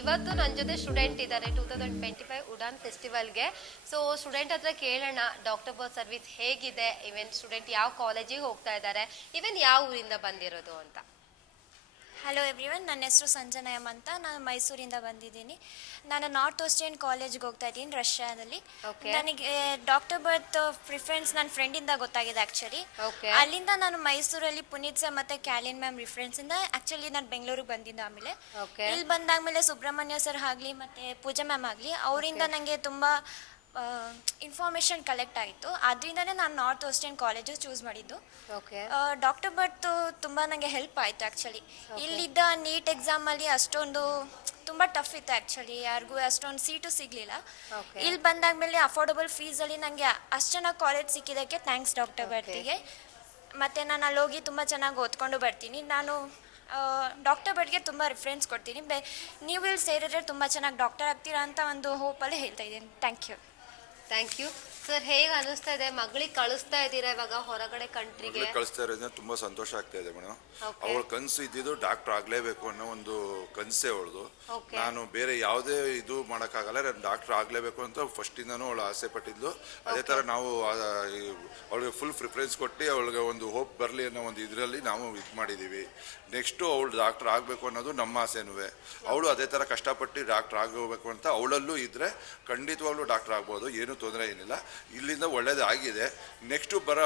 ಇವತ್ತು ನನ್ನ ಜೊತೆ ಸ್ಟೂಡೆಂಟ್ ಇದ್ದಾರೆ 2025 ಉಡಾನ್ ಫೆಸ್ಟಿವಲ್ಗೆ. ಸೊ ಸ್ಟೂಡೆಂಟ್ ಹತ್ರ ಕೇಳೋಣ ಡಾಕ್ಟರ್ ಬರ್ತ್ ಸರ್ವಿಸ್ ಹೇಗಿದೆ, ಇವನ್ ಸ್ಟೂಡೆಂಟ್ ಯಾವ ಕಾಲೇಜಿಗೆ ಹೋಗ್ತಾ ಇದ್ದಾರೆ, ಇವನ್ ಯಾವ ಊರಿಂದ ಬಂದಿರೋದು ಅಂತ. ಹಲೋ ಎವ್ರಿವನ್, ನನ್ನ ಹೆಸರು ಸಂಜನಾ ಎಮ್ ಅಂತ. ನಾನು ಮೈಸೂರಿಂದ ಬಂದಿದ್ದೀನಿ. ನಾನು ನಾರ್ತ್ ವೆಸ್ಟರ್ನ್ ಕಾಲೇಜ್ಗೆ ಹೋಗ್ತಾ ಇದ್ದೀನಿ, ರಷ್ಯಾದಲ್ಲಿ. ನನಗೆ ಡಾಕ್ಟರ್ ಬರ್ತ್ ಪ್ರಿಫರೆನ್ಸ್ ನನ್ನ ಫ್ರೆಂಡಿಂದ ಗೊತ್ತಾಗಿದೆ ಆ್ಯಕ್ಚುಲಿ. ಅಲ್ಲಿಂದ ನಾನು ಮೈಸೂರಲ್ಲಿ ಪುನೀತ್ ಸರ್ ಮತ್ತು ಕ್ಯಾಲಿನ್ ಮ್ಯಾಮ್ ರಿಫರೆನ್ಸಿಂದ ಆ್ಯಕ್ಚುಲಿ ನಾನು ಬೆಂಗಳೂರಿಗೆ ಬಂದಿದ್ದು. ಆಮೇಲೆ ಇಲ್ಲಿ ಬಂದಾದಮೇಲೆ ಸುಬ್ರಹ್ಮಣ್ಯ ಸರ್ ಆಗಲಿ ಮತ್ತು ಪೂಜಾ ಮ್ಯಾಮ್ ಆಗಲಿ ಅವರಿಂದ ನನಗೆ ತುಂಬ ಇನ್ಫಾರ್ಮೇಷನ್ ಕಲೆಕ್ಟ್ ಆಯಿತು. ಅದರಿಂದನೇ ನಾನು ನಾರ್ತ್ ವೆಸ್ಟರ್ನ್ ಕಾಲೇಜು ಚೂಸ್ ಮಾಡಿದ್ದು. ಡಾಕ್ಟರ್ ಬರ್ತ್ ತುಂಬ ನನಗೆ ಹೆಲ್ಪ್ ಆಯಿತು ಆ್ಯಕ್ಚುಲಿ. ಇಲ್ಲಿದ್ದ ನೀಟ್ ಎಕ್ಸಾಮಲ್ಲಿ ಅಷ್ಟೊಂದು ತುಂಬ ಟಫ್ ಇತ್ತು ಆ್ಯಕ್ಚುಲಿ, ಯಾರಿಗೂ ಅಷ್ಟೊಂದು ಸೀಟು ಸಿಗಲಿಲ್ಲ. ಇಲ್ಲಿ ಬಂದಾದಮೇಲೆ ಅಫೋರ್ಡಬಲ್ ಫೀಸಲ್ಲಿ ನನಗೆ ಅಷ್ಟು ಚೆನ್ನಾಗಿ ಕಾಲೇಜ್ ಸಿಕ್ಕಿದ್ದಕ್ಕೆ ಥ್ಯಾಂಕ್ಸ್ ಡಾಕ್ಟರ್ ಬರ್ತಿಗೆ. ಮತ್ತು ನಾನು ಅಲ್ಲಿ ಹೋಗಿ ತುಂಬ ಚೆನ್ನಾಗಿ ಓದ್ಕೊಂಡು ಬರ್ತೀನಿ. ನಾನು ಡಾಕ್ಟರ್ ಬರ್ಡ್ಗೆ ತುಂಬ ರಿಫರೆನ್ಸ್ ಕೊಡ್ತೀನಿ. ನೀವು ಇಲ್ಲಿ ಸೇರಿದ್ರೆ ತುಂಬ ಚೆನ್ನಾಗಿ ಡಾಕ್ಟರ್ ಆಗ್ತೀರಾ ಅಂತ ಒಂದು ಹೋಪಲ್ಲಿ ಹೇಳ್ತಾ ಇದ್ದೀನಿ. Thank you sir. ಹೇಗೆ ಅನಿಸ್ತಾ ಇದೆ, ಮಗಳಿಗೆ ಕಳಿಸ್ತಾ ಇದ್ದೀರಾ ಇವಾಗ ಹೊರಗಡೆ ಕಂಟ್ರಿಗೆ? ಕಳಿಸ್ತಾ ಇರೋದ್ರಿಂದ ತುಂಬಾ ಸಂತೋಷ ಆಗ್ತಾ ಇದೆ ಮೇಡಮ್. ಅವಳ ಕನಸು ಇದ್ದಿದ್ದು ಡಾಕ್ಟರ್ ಆಗ್ಲೇಬೇಕು ಅನ್ನೋ ಒಂದು ಕನಸೇ ಅವಳದು. ನಾನು ಬೇರೆ ಯಾವುದೇ ಇದು ಮಾಡೋಕ್ಕಾಗಲ್ಲ, ನಾನು ಡಾಕ್ಟರ್ ಆಗ್ಲೇಬೇಕು ಅಂತ ಫಸ್ಟ್ ಇಂದಾನು ಅವಳು ಆಸೆ ಪಟ್ಟಿದ್ಲು. ಅದೇ ತರ ನಾವು ಅವಳಿಗೆ ಫುಲ್ ಪ್ರಿಫರೆನ್ಸ್ ಕೊಟ್ಟು ಅವಳಿಗೆ ಒಂದು ಹೋಪ್ ಬರಲಿ ಅನ್ನೋ ಒಂದು ಇದರಲ್ಲಿ ನಾವು ಇದು ಮಾಡಿದ್ದೀವಿ. ನೆಕ್ಸ್ಟು ಅವಳು ಡಾಕ್ಟರ್ ಆಗಬೇಕು ಅನ್ನೋದು ನಮ್ಮ ಆಸೆನೂ. ಅವಳು ಅದೇ ಥರ ಕಷ್ಟಪಟ್ಟು ಡಾಕ್ಟರ್ ಆಗಬೇಕು ಅಂತ ಅವಳಲ್ಲೂ ಇದ್ದರೆ ಖಂಡಿತವಾಗ್ಲೂ ಡಾಕ್ಟರ್ ಆಗ್ಬೋದು, ಏನೂ ತೊಂದರೆ ಏನಿಲ್ಲ. ಇಲ್ಲಿಂದ ಒಳ್ಳೇದಾಗಿದೆ. ನೆಕ್ಸ್ಟು ಬರೋ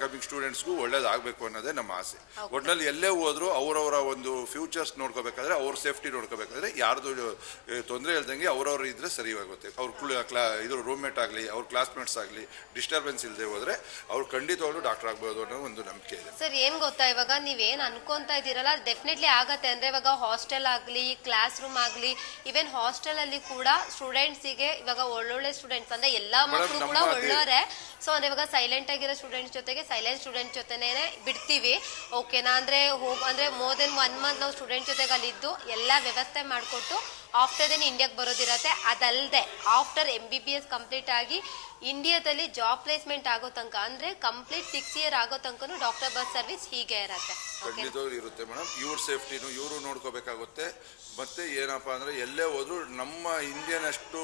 ಕಮಿಂಗ್ ಸ್ಟೂಡೆಂಟ್ಸ್ಗೂ ಒಳ್ಳೇದಾಗಬೇಕು ಅನ್ನೋದೇ ನಮ್ಮ ಆಸೆ. ಒಟ್ಟಿನಲ್ಲಿ ಎಲ್ಲೇ ಹೋದ್ರು ಅವರವರ ಒಂದು ಫ್ಯೂಚರ್ಸ್ ನೋಡ್ಕೋಬೇಕಾದ್ರೆ, ಅವ್ರ ಸೇಫ್ಟಿ ನೋಡ್ಕೋಬೇಕಾದ್ರೆ ಯಾರ್ದು ತೊಂದರೆ ಇಲ್ದಂಗೆ ಅವ್ರವ್ರು ಇದ್ರೆ ಸರಿಯಾಗುತ್ತೆ. ಅವ್ರ ಇದು ರೂಮ್ಮೇಟ್ ಆಗಲಿ, ಅವ್ರ ಕ್ಲಾಸ್ಮೇಟ್ಸ್ ಆಗಲಿ ಡಿಸ್ಟರ್ಬೆನ್ಸ್ ಇಲ್ಲದೆ ಹೋದರೆ ಅವ್ರು ಖಂಡಿತವಾಗ್ಲೂ ಡಾಕ್ಟರ್ ಆಗ್ಬೋದು ಅನ್ನೋ ಒಂದು ನಂಬಿಕೆ ಇದೆ. ಸರ್ ಏನು ಗೊತ್ತಾ, ಇವಾಗ ನೀವೇನು ಅನ್ಕೊಂತಾ ಇದ್ದೀರಲ್ಲ ಡೆಫಿನೆಟ್ಲಿ ಆಗತ್ತೆ. ಅಂದರೆ ಇವಾಗ ಹಾಸ್ಟೆಲ್ ಆಗಲಿ, ಕ್ಲಾಸ್ ರೂಮ್ ಆಗಲಿ, ಈವನ್ ಹಾಸ್ಟೆಲಲ್ಲಿ ಕೂಡ ಸ್ಟೂಡೆಂಟ್ಸಿಗೆ ಇವಾಗ ಒಳ್ಳೊಳ್ಳೆ ಸ್ಟೂಡೆಂಟ್ಸ್ ಅಂದರೆ ಎಲ್ಲ ಮಕ್ಕಳು ಕೂಡ ಒಳ್ಳೆಯವರೇ. ಸೊ ಅಂದ್ರೆ ಇವಾಗ ಸೈಲೆಂಟ್ ಆಗಿರೋ ಸ್ಟೂಡೆಂಟ್ಸ್ ಜೊತೆಗೆ ಸೈಲೆಂಟ್ ಸ್ಟೂಡೆಂಟ್ ಜೊತೆನೇ ಬಿಡ್ತೀವಿ, ಓಕೆನಾ? ಅಂದರೆ ಅಂದರೆ ಮೋರ್ ದೆನ್ 1 ಮಂತ್ ನಾವು ಸ್ಟೂಡೆಂಟ್ ಜೊತೆಗೆ ಅಲ್ಲಿದ್ದು ಎಲ್ಲ ವ್ಯವಸ್ಥೆ ಮಾಡಿಕೊಟ್ಟು ಆಫ್ಟರ್ ದೆನ್ ಇಂಡಿಯಾಗೆ ಬರೋದಿರತ್ತೆ. ಅದಲ್ಲದೆ ಆಫ್ಟರ್ MBBS ಕಂಪ್ಲೀಟ್ ಆಗಿ ಇಂಡಿಯಾದಲ್ಲಿ ಜಾಬ್ ಪ್ಲೇಸ್ಮೆಂಟ್ ಆಗೋ ತನಕ, ಅಂದರೆ ಕಂಪ್ಲೀಟ್ 6 ಇಯರ್ ಆಗೋ ತನಕ ಡಾಕ್ಟರ್ ಬರ್ತ್ ಸರ್ವಿಸ್ ಹೀಗೆ ಇರುತ್ತೆ. ಖಂಡಿತವಾಗ್ಲೂ ಇರುತ್ತೆ ಮೇಡಮ್. ಇವ್ರ ಸೇಫ್ಟಿನೂ ಇವರು ನೋಡ್ಕೋಬೇಕಾಗುತ್ತೆ. ಮತ್ತೆ ಏನಪ್ಪ ಅಂದರೆ ಎಲ್ಲೇ ಹೋದ್ರು ನಮ್ಮ ಇಂಡಿಯನ್ ಅಷ್ಟು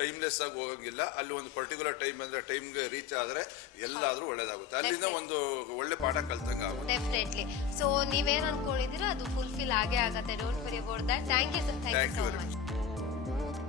ಟೈಮ್ಲೆಸ್ ಆಗಿ ಹೋಗಂಗಿಲ್ಲ. ಅಲ್ಲಿ ಒಂದು ಪರ್ಟಿಕ್ಯುಲರ್ ಟೈಮ್ ಅಂದರೆ ಟೈಮ್ಗೆ ರೀಚ್ ಆದರೆ ಎಲ್ಲಾದರೂ ಒಳ್ಳೇದಾಗುತ್ತೆ. ಅಲ್ಲಿಂದ ಒಂದು ಒಳ್ಳೆ ಪಾಠ ಕಲ್ತಂಗೆ ಆಗುತ್ತೆ ಡೆಫಿನೆಟ್ಲಿ. ಸೊ ನೀವೇನು ಅನ್ಕೊಂಡಿದ್ದೀರೋ ಅದು ಫುಲ್ಫಿಲ್ ಆಗೇ ಆಗುತ್ತೆ. Don't worry about that. Thank you sir. Thank you so much.